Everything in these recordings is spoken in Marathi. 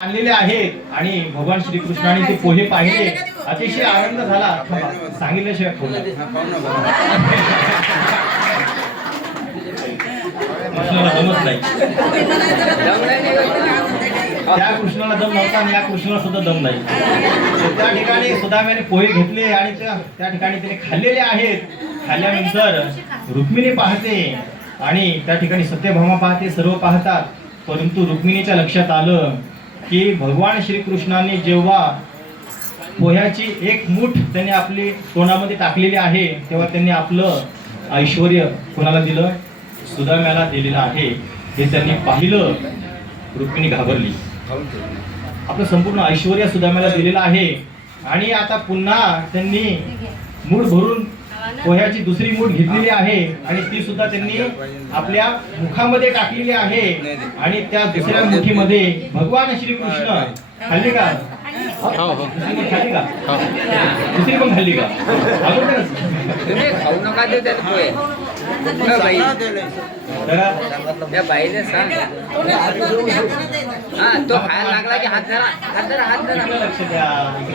आणलेले आहेत आणि भगवान श्रीकृष्णाने ते पोहे पाहिले, अतिशय आनंद झाला. सांगितल्याशिवाय कृष्णाला जमत नाही. त्या कृष्णाला दम नव्हता आणि या कृष्णाला सुद्धा दम नाही. त्या ठिकाणी सुदाम्याने पोहे घेतले आणि त्या ठिकाणी त्याने खाल्लेले आहेत. खाल्ल्यानंतर रुक्मिणी पाहते आणि त्या ठिकाणी सत्यभामा पाहते, सर्व पाहतात. परंतु रुक्मिणीच्या लक्षात आलं की भगवान श्रीकृष्णाने जेव्हा पोह्याची एक मूठ त्यांनी आपली तोंडामध्ये टाकलेली आहे, तेव्हा त्यांनी आपलं ऐश्वर्य कोणाला दिलं? सुदाम्याला दिलेलं आहे. हे त्यांनी पाहिलं. रुक्मिणी घाबरली. आपलं संपूर्ण ऐश्वर्य सुदाम्याला दिलेलं आहे आणि आता पुन्हा त्यांनी मूठ भरून पोह्याची दुसरी मूठ घेतलेली आहे आणि ती सुद्धा त्यांनी आपल्या मुखामध्ये टाकलेली आहे. आणि त्या दुसऱ्या मुठीमध्ये भगवान श्रीकृष्ण खाल्ली का? खाल्ली का? दुसरी पण खाल्ली का? खाऊ नका देऊ त्यात पोहे. त्या बाईने सांग, हा तो खायला लागला की हात धरा, हात धरा, हात धरा. लक्ष द्या,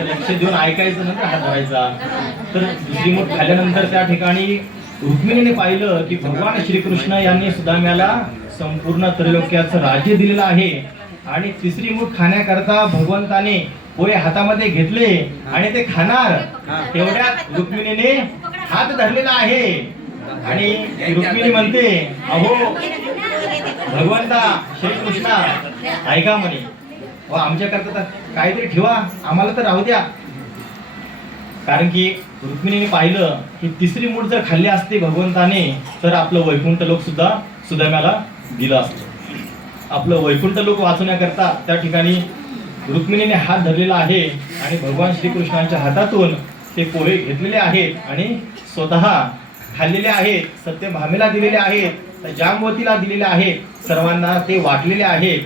लक्ष देऊन ऐकायचं, नंतर हात धरायचा. तर दुसरी मूठ खाल्ल्यानंतर त्या ठिकाणी रुक्मिणीने पाहिलं की भगवान श्रीकृष्ण यांनी सुदाम्याला संपूर्ण त्रैलोक्याचं राज्य दिलेलं आहे. आणि तिसरी मूठ खाण्याकरता भगवंताने पोहे हातामध्ये घेतले आणि ते खाणार, तेवढ्यात रुक्मिणीने हात धरलेला आहे. आणि रुक्मिणी म्हणते, अहो भगवंता श्रीकृष्णा, ऐका म्हणे, व आमच्याकरता तर काहीतरी ठेवा, आम्हाला तर राहू द्या. कारण की रुक्मिणीने पाहिलं की तिसरी मूठ जर खाल्ली असते भगवंताने, तर आपलं वैकुंठ लोक सुद्धा सुदाम्याला दिलं असतं. आपलं वैकुंठ लोक वाचवण्याकरता त्या ठिकाणी रुक्मिणीने हात धरलेला आहे आणि भगवान श्रीकृष्णांच्या हातातून ते पोहे घेतलेले आहेत आणि स्वतः खाल्लेले आहेत. सत्यभामेला दिलेले आहेत, जांबवतीला दिलेले आहेत, सर्वांना ते वाटलेले आहेत.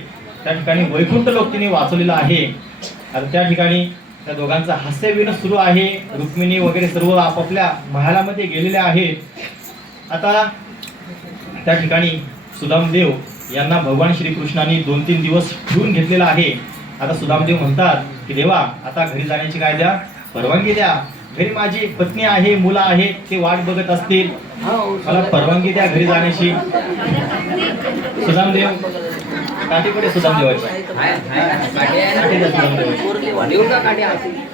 त्या ठिकाणी वैकुंठ लोक तिने वाचवलेलं आहे. आता त्या ठिकाणी त्या दोघांचा हास्यविनोद सुरू आहे. रुक्मिणी वगैरे सर्व आपापल्या महालामध्ये गेलेले आहेत. आता त्या ठिकाणी सुदामदेव यांना भगवान श्रीकृष्णाने 2-3 दिवस ठेवून घेतलेला आहे. आता सुदामदेव म्हणतात की देवा, आता घरी जाण्याची काय द्या, परवानगी द्या. घरी माझी पत्नी आहे, मुलं आहेत, ते वाट बघत असतील, मला परवानगी द्या घरी जाण्याची. सुदामदेव काठीकडे सुदामदेवाची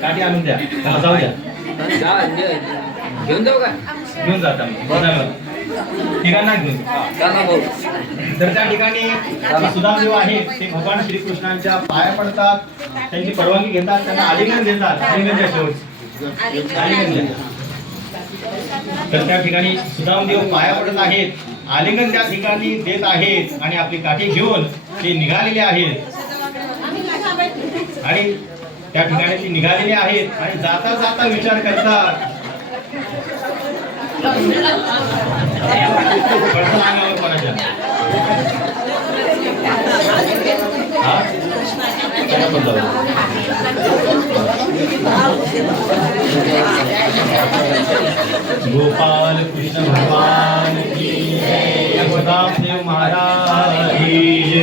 काठी आणून द्या, त्याला जाऊ द्या. घेऊन जाऊ का? घेऊन जाता ठिकाणा घेऊन. तर त्या ठिकाणी सुदामदेव आहेत ते भगवान श्रीकृष्णांच्या पाया पडतात, त्यांची परवानगी घेतात, त्यांना आलिंगन देतात. आलिंगनच्या शेवटची तर त्या ठिकाणी सुदामदेव पाया पडत आहेत, आलिंगन त्या ठिकाणी देत आहेत आणि आपली काठी घेऊन ते निघालेले आहेत. आणि त्या ठिकाणी ते निघालेले आहेत आणि जाता जाता विचार करतात, गोपाल कृष्ण भगवान की जय, सुदामदेव महाराज की जय.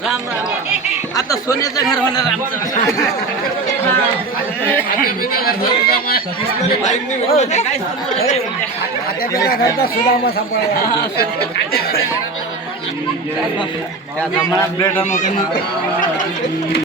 राम राम. आता सोन्याचं घर होणार आमचं. सुदामा सांभाळा.